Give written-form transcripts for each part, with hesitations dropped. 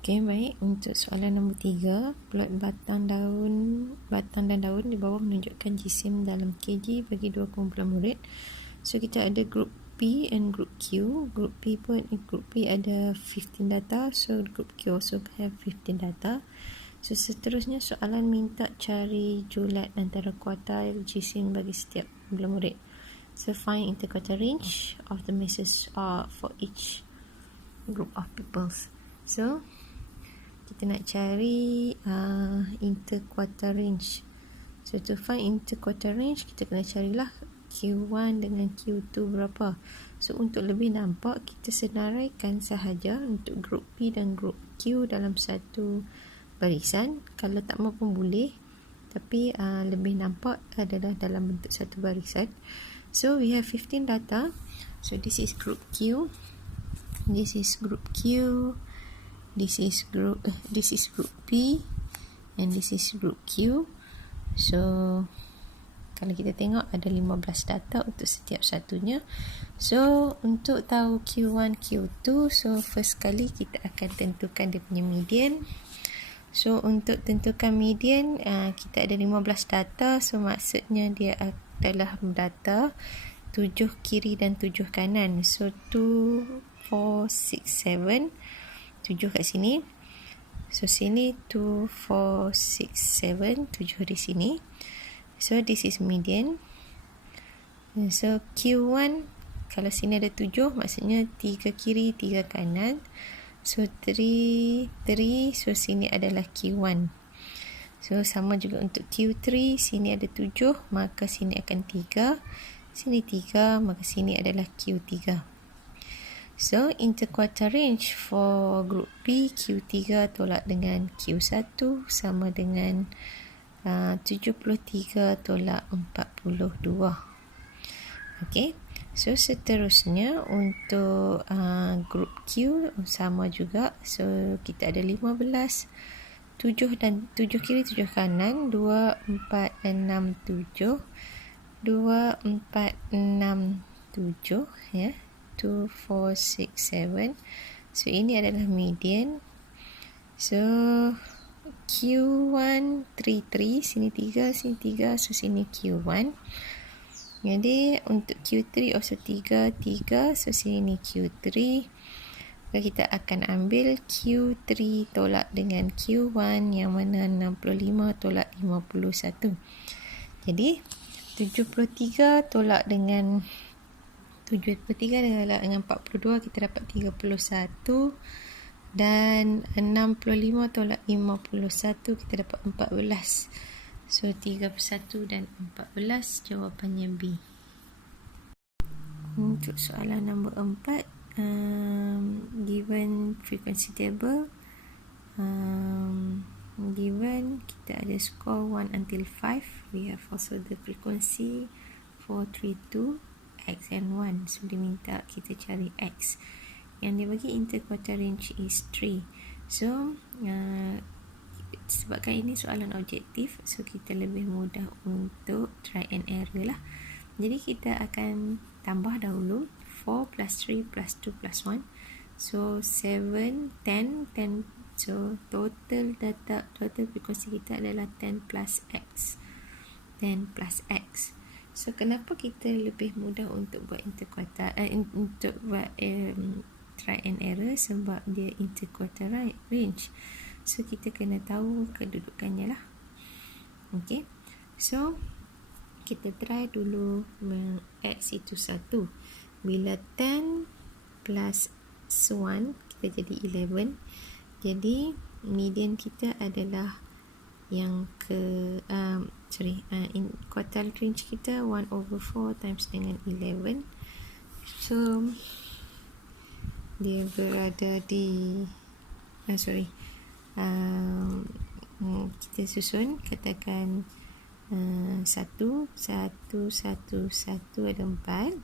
Okey, baik. Untuk soalan nombor 3, plot batang dan daun di bawah menunjukkan jisim dalam kg bagi dua kumpulan murid. So, kita ada group P and group Q. Group P ada 15 data. So, group Q also have 15 data. So, seterusnya soalan minta cari julat antara kuartil jisim bagi setiap kumpulan murid. So, find interquartile range of the masses for each group of peoples. So, kita nak cari interquartile range. So, to find interquartile range, kita kena carilah Q1 dengan Q2 berapa. So, untuk lebih nampak, kita senaraikan sahaja untuk group P dan group Q dalam satu barisan. Kalau tak mahu pun boleh, tapi lebih nampak adalah dalam bentuk satu barisan. So, we have 15 data. So, this is group Q. This is group Q. This is group P, and this is group Q. So, kalau kita tengok ada 15 data untuk setiap satunya. So, untuk tahu Q1, Q2, so first kali kita akan tentukan dia punya median. So, untuk tentukan median, kita ada 15 data. So, maksudnya dia adalah data 7 kiri dan 7 kanan. So, 2, 4, 6, 7. 7 kat sini. So, sini 2, 4, 6, 7. 7 di sini. So, this is median. So, Q1, kalau sini ada 7, maksudnya 3 kiri, 3 kanan. So, 3. So, sini adalah Q1. So, sama juga untuk Q3. Sini ada 7, maka sini akan 3. Sini 3, maka sini adalah Q3. So, interquartile range for group P, Q3 tolak dengan Q1 sama dengan 73 tolak 42. Okey. So, seterusnya untuk group Q sama juga. So, kita ada 15. 7 kiri, 7 kanan. 2, 4, 6, 7. 2, 4, 6, 7. Ya. 2, 4, 6, 7. So, ini adalah median. So, Q1, 3. Sini 3, sini 3. So, sini Q1. Jadi, untuk Q3 also 3. So, sini Q3. Maka kita akan ambil Q3 tolak dengan Q1 yang mana 65 tolak 51. Jadi, 73 tolak dengan 42 kita dapat 31, dan 65 tolak 51 kita dapat 14. So, 31 dan 14 jawapannya B. Untuk soalan nombor 4, given frequency table, given kita ada score 1 until 5, we have also the frequency 4, 3, 2, X and 1. So, dia minta kita cari X. Yang dia bagi interquartile range is 3. So, sebabkan ini soalan objektif, so kita lebih mudah untuk try and error lah. Jadi, kita akan tambah dahulu 4 plus 3 plus 2 plus 1. So, 7, 10. So, total frequency kita adalah 10 plus X. 10 plus X. So, kenapa kita lebih mudah untuk buat untuk buat try and error? Sebab dia interquartile range. So, kita kena tahu kedudukannya lah. Okay. So, kita try dulu X itu 1. Bila 10 plus 1, kita jadi 11. Jadi, median kita adalah yang quartile range kita 1/4 times dengan 11. So, dia berada di kita susun, katakan 1 ada 4,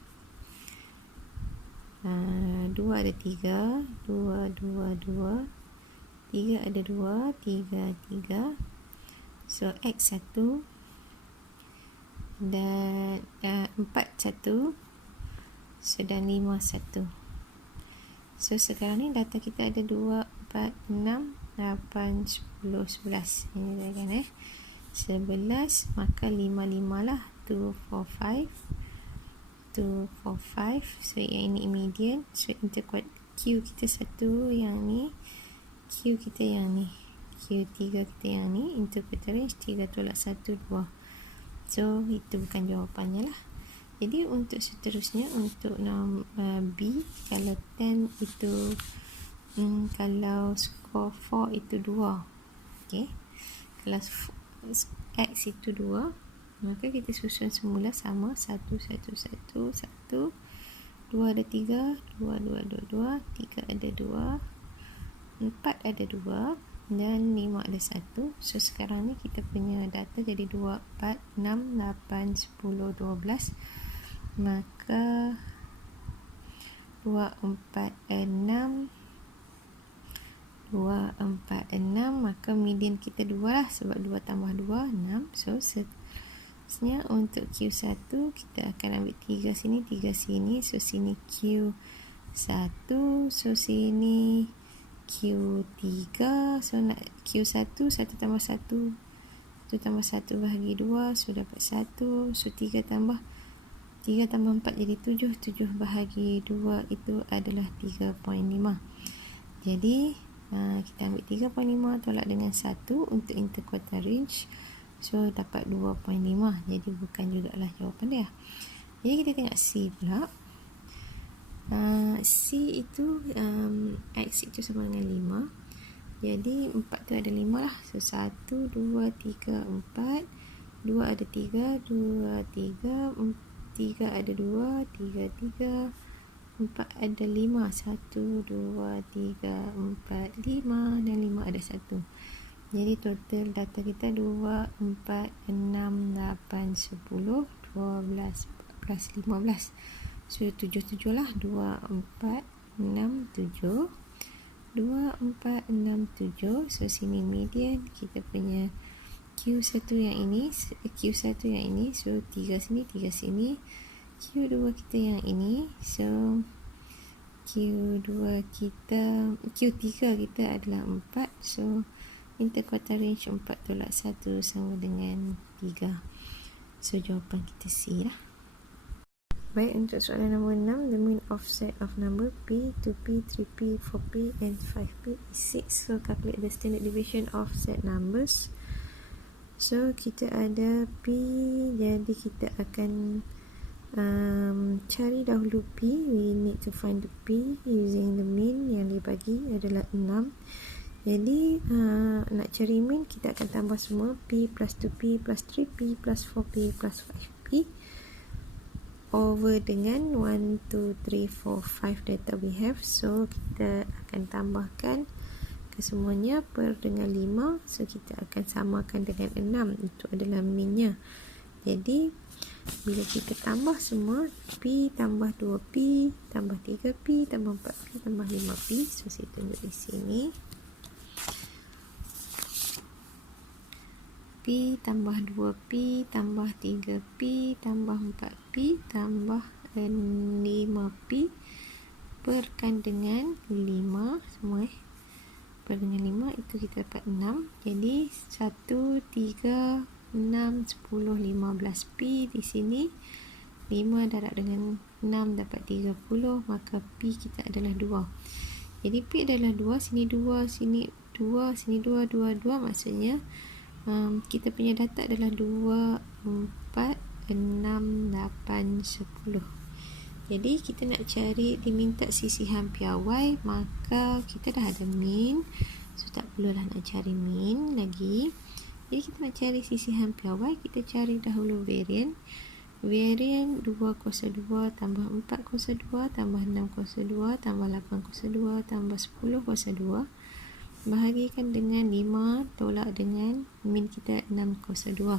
2 ada 3, 2, 3 ada 2, 3. So, X 1 dan 4 1. So, dan 5 1. So, sekarang ni data kita ada 2, 4, 4, 6, 8, 10, 11. Ini dah kan 11, maka 5 lah. 2, 4, 5. 2, 4, 5. So yang ini median. So interquartile Q kita satu yang ni, Q kita yang ni, Q3 kita yang ni. Interquartile range 3 tolak 1, 2. So itu bukan jawapannya lah. Jadi untuk seterusnya, untuk B, kalau 10 itu kalau skor 4 itu 2. Okay. Kalau X itu 2, maka kita susun semula sama 1, 1, 1, 1, 2 ada 3, 2, 2, 2, 2, 3 ada 2, 4 ada 2, dan 5 ada 1. So sekarang ni kita punya data jadi 2, 4, 6, 8, 10, 12. Maka 2, 4, 6, 2, 4, 6, maka median kita 2 lah, sebab 2 tambah 2, 6. So seterusnya untuk Q1 kita akan ambil 3 sini, 3 sini. So sini Q1, so sini Q3. So nak Q1, 1 tambah 1, 1 tambah 1 bahagi 2, so dapat 1. So 3 tambah 4 jadi 7, 7 bahagi 2 itu adalah 3.5. Jadi kita ambil 3.5 tolak dengan 1 untuk interquartile range. So dapat 2.5. Jadi bukan jugalah jawapan dia. Jadi kita tengok C pula. C itu X itu sama dengan 5. Jadi 4 tu ada 5 lah. So 1, 2, 3, 4. 2 ada 3, 2, 3, 3 ada 2, 3, 3, 4 ada 5, 1, 2, 3, 4, 5, dan 5 ada 1. Jadi total data kita 2, 4, 6, 8, 10, 12, 14, 15. So 7 lah. 2, 4, 6, 7. 2, 4, 6, 7. So sini median kita punya Q1 yang ini, Q1 yang ini. So 3 sini, 3 sini. Q2 kita yang ini. So Q2 kita, Q3 kita adalah 4. So interquartile range 4 tolak 1 sama dengan 3. So jawapan kita C lah. Baik, untuk soalan nombor 6, the mean offset of number P, 2P, 3P, 4P and 5P is 6. So calculate the standard deviation of set numbers. So kita ada P, jadi kita akan cari dahulu P. We need to find the P using the mean yang dibagi adalah 6. Jadi nak cari mean, kita akan tambah semua P plus 2P plus 3P plus 4P plus 5P over dengan 1, 2, 3, 4, 5 data we have. So kita akan tambahkan kesemuanya per dengan 5. So kita akan samakan dengan 6. Itu adalah mean-nya. Jadi bila kita tambah semua, P tambah 2P tambah 3P tambah 4P tambah 5P. So saya tunjuk di sini. P tambah 2P tambah 3P tambah 4P tambah 5P perkan dengan 5 semua per dengan 5 itu kita dapat 6. Jadi 1, 3, 6, 10, 15P di sini. 5 darab dengan 6 dapat 30, maka P kita adalah 2. Jadi P adalah 2, sini 2, sini 2, sini 2, 2, 2. Maksudnya kita punya data adalah 2, 4, 6, 8, 10. Jadi kita nak cari, diminta sisihan piawai, maka kita dah ada mean. So tak perlulah nak cari mean lagi. Jadi kita nak cari sisihan piawai, kita cari dahulu varian. Varian 2 kuasa 2 tambah 4 kuasa 2 tambah 6 kuasa 2 tambah 8 kuasa 2 tambah 10 kuasa 2. Bahagikan dengan 5 tolak dengan min kita 6 kuasa 2.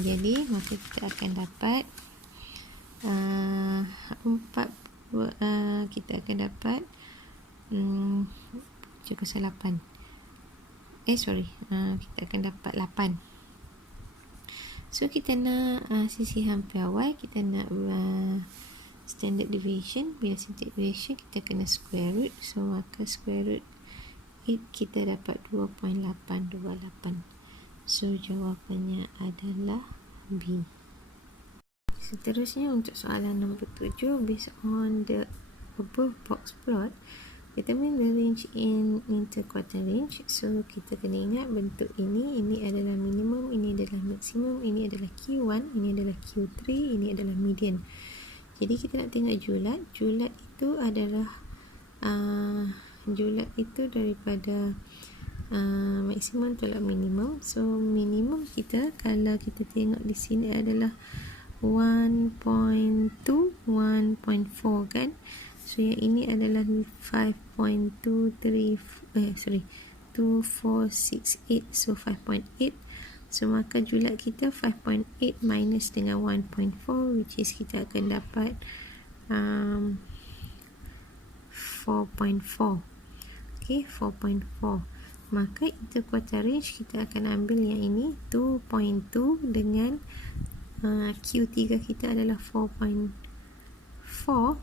Jadi maka kita akan dapat 4 kita akan dapat kuasa 8. Kita akan dapat 8. So kita nak sisihan piawai, kita nak standard deviation. Bila standard deviation kita kena square root. So maka square root kita dapat 2.828. So jawapannya adalah B. Seterusnya untuk soalan nombor 7, based on the above box plot, determine the range in interquartile range. So kita kena ingat bentuk ini adalah minimum, ini adalah maksimum, ini adalah Q1, ini adalah Q3, ini adalah median. Jadi kita nak tengok julat. Julat itu adalah julat itu daripada maksimum tolak minimum. So minimum kita, kalau kita tengok di sini adalah 1.2, 1.4 kan. So yang ini adalah 2468, so 5.8. So maka julat kita 5.8 minus dengan 1.4, which is kita akan dapat 4.4. Okay, 4.4. Maka interquartile range kita akan ambil yang ini 2.2 dengan Q3 kita adalah 4.4. 4.4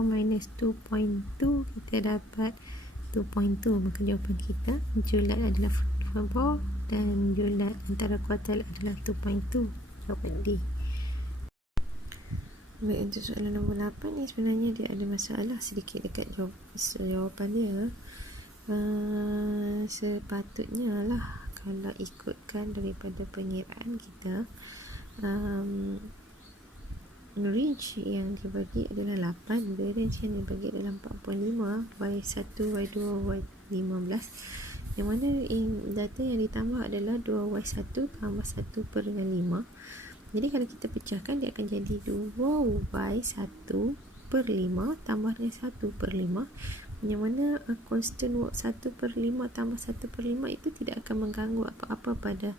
minus 2.2 kita dapat 2.2. Maka jawapan kita julat adalah 4 dan julat antara kuartil adalah 2.2. Jawapan D. Baik, untuk soalan nombor 8 ni sebenarnya dia ada masalah sedikit dekat jawapan dia. Sepatutnya lah kalau ikutkan daripada pengiraan kita, range yang dibagi adalah 8, range yang dibagi adalah 45, Y1, Y2, Y15, yang mana data yang ditambah adalah 2Y1 tambah 1/5. Jadi kalau kita pecahkan, dia akan jadi 2Y1/5 tambah dengan 1/5, yang mana constant 1/5 tambah 1/5 itu tidak akan mengganggu apa-apa pada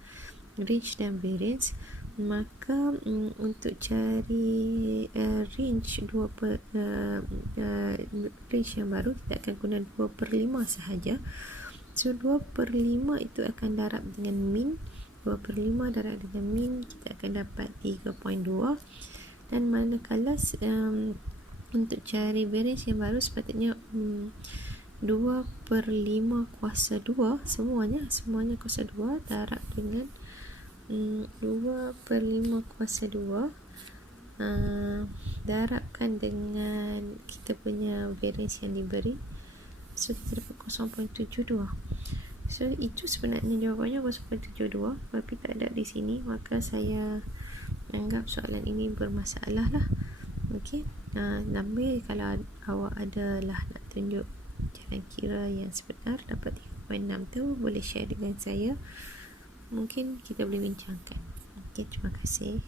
range dan variance. Maka untuk cari range range yang baru, kita akan guna 2/5 sahaja. So 2/5 itu akan darab dengan min. 2/5 darab dengan min, kita akan dapat 3.2. Dan manakala untuk cari variance yang baru, sepatutnya 2/5 kuasa 2 semuanya kuasa 2 darab dengan 2/5 kuasa 2 darabkan dengan kita punya variance yang diberi. So kita dapat 0.72. So itu sebenarnya jawapannya 0.72, tapi tak ada di sini, maka saya anggap soalan ini bermasalah lah. Okey, nambil kalau awak adalah nak tunjuk jalan kira yang sebenar dapat 3.6 tu, boleh share dengan saya, mungkin kita boleh bincangkan. Okey, terima kasih.